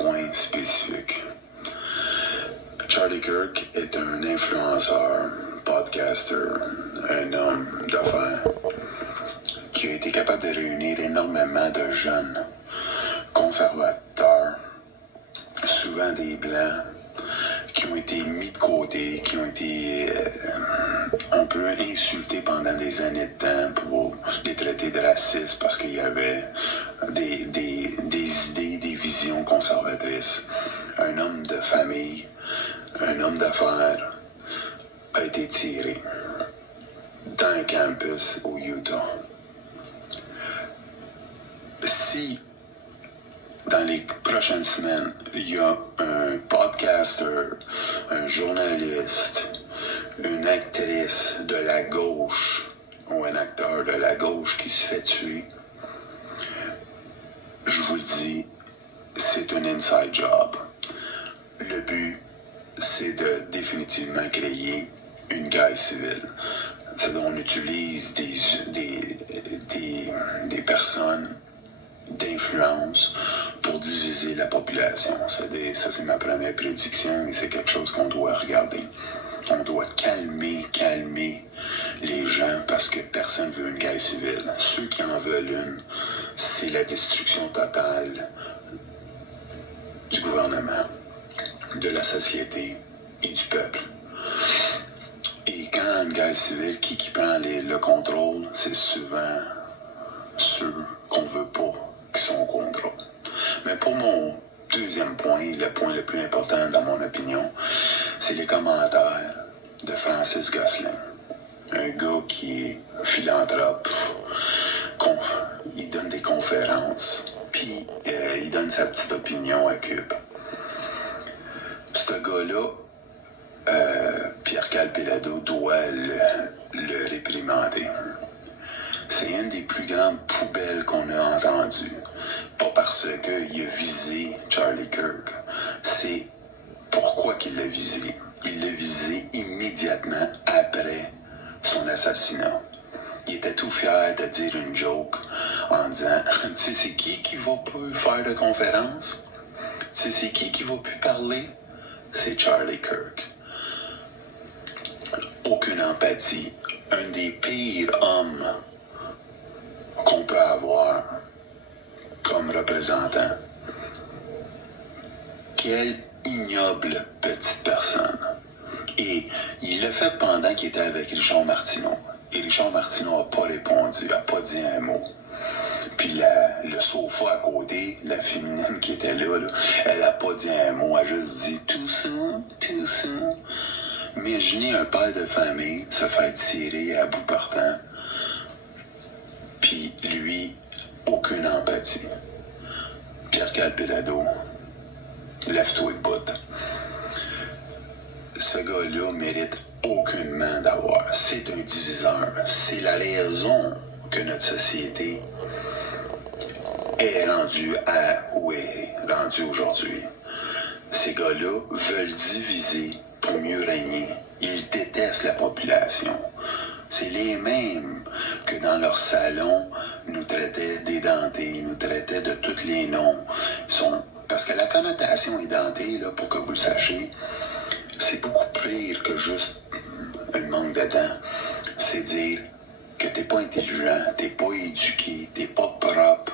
point spécifique. Charlie Kirk est un influenceur, podcaster, un homme d'affaires qui a été capable de réunir énormément de jeunes conservateurs, souvent des blancs, qui ont été mis de côté, qui ont été un peu insultés pendant des années de temps pour les traiter de racistes parce qu'il y avait des idées, des visions conservatrices. Un homme de famille, un homme d'affaires a été tiré dans un campus au Utah. Si dans les prochaines semaines, il y a un podcaster, un journaliste, une actrice de la gauche ou un acteur de la gauche qui se fait tuer, je vous le dis, c'est un inside job. Le but, c'est de définitivement créer une guerre civile. C'est-à-dire qu'on utilise des personnes d'influence pour diviser la population. Ça, c'est ma première prédiction et c'est quelque chose qu'on doit regarder. On doit calmer les gens parce que personne veut une guerre civile. Ceux qui en veulent une, c'est la destruction totale du gouvernement, de la société et du peuple. Et quand une guerre civile, qui prend le contrôle, c'est souvent ceux qu'on veut pas qui sont au contrôle. Mais pour mon deuxième point, le point le plus important dans mon opinion, c'est les commentaires de Francis Gosselin. Un gars qui est philanthrope, il donne des conférences, puis il donne sa petite opinion à Cube. Ce gars-là, Pierre Calpelado doit le réprimander. C'est une des plus grandes poubelles qu'on a entendues. Pas parce qu'il a visé Charlie Kirk. C'est pourquoi qu'il l'a visé. Il l'a visé immédiatement après son assassinat. Il était tout fier de dire une joke en disant « Tu sais c'est qui va plus faire de conférence? Tu sais c'est qui va plus parler? C'est Charlie Kirk. » Aucune empathie. Un des pires hommes qu'on peut avoir comme représentant. Quelle ignoble petite personne. Et il l'a fait pendant qu'il était avec Richard Martineau. Et Richard Martineau n'a pas répondu, n'a pas dit un mot. Puis le sofa à côté, la féminine qui était là, elle n'a pas dit un mot, elle a juste dit tout ça. Imaginez un père de famille se faire tirer à bout portant. Puis lui, aucune empathie. Pierre Calpelado, lève-toi de bout. Ce gars-là mérite aucunement d'avoir. C'est un diviseur. C'est la raison que notre société est rendue où est rendue aujourd'hui. Ces gars-là veulent diviser pour mieux régner. Ils détestent la population. C'est les mêmes que dans leur salon nous traitaient d'édentés, nous traitaient de tous les noms. Parce que la connotation édenté, là, pour que vous le sachiez, c'est beaucoup pire que juste un manque de dents. C'est dire que t'es pas intelligent, t'es pas éduqué, t'es pas propre,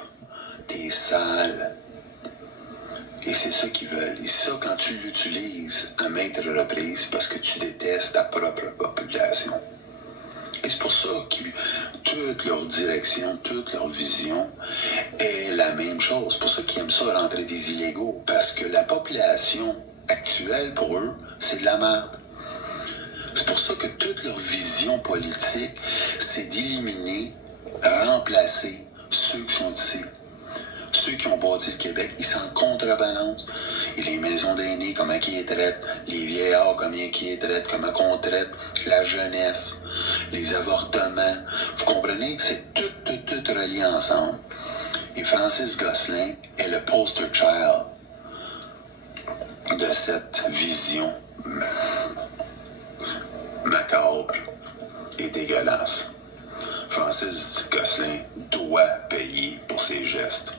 t'es sale. Et c'est ça qu'ils veulent. Et ça, quand tu l'utilises à maintes reprises, parce que tu détestes ta propre population. Et c'est pour ça que toute leur direction, toute leur vision est la même chose. C'est pour ça qu'ils aiment ça rentrer des illégaux. Parce que la population actuelle, pour eux, c'est de la merde. C'est pour ça que toute leur vision politique, c'est d'éliminer, remplacer ceux qui sont ici. Ceux qui ont bâti le Québec, ils s'en contrebalancent. Et les maisons d'aînés, comment ils les traitent, les vieillards, comment ils les traitent, comment on traite la jeunesse, les avortements. Vous comprenez? C'est tout relié ensemble. Et Francis Gosselin est le poster child de cette vision macabre et dégueulasse. Francis Gosselin doit payer pour ses gestes.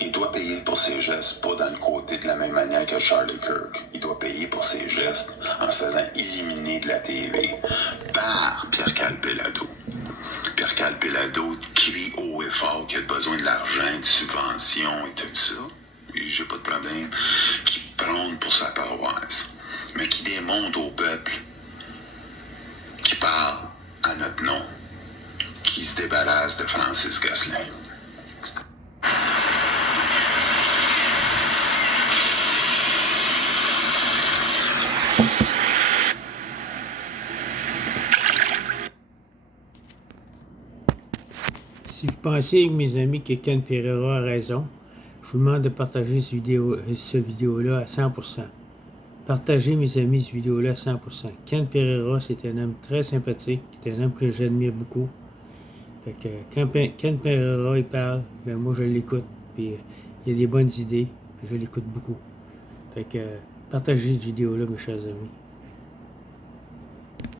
il doit payer pour ses gestes, pas dans le côté de la même manière que Charlie Kirk. Il doit payer pour ses gestes en se faisant éliminer de la TV par Pierre-Carl Péladeau. Pierre-Carl Péladeau crie haut et fort qu'il a besoin de l'argent, de subventions et tout ça. J'ai pas de problème. Qui prône pour sa paroisse, mais qui démontre au peuple, qui parle à notre nom, qui se débarrasse de Francis Gosselin. Si vous pensez, mes amis, que Ken Pereira a raison, je vous demande de partager cette vidéo-là à 100%. Partagez, mes amis, cette vidéo-là à 100%. Ken Pereira, c'est un homme très sympathique, c'est un homme que j'admire beaucoup. Fait que quand Ken Pereira il parle, ben moi je l'écoute, puis il a des bonnes idées, puis je l'écoute beaucoup. Fait que partagez cette vidéo-là, mes chers amis.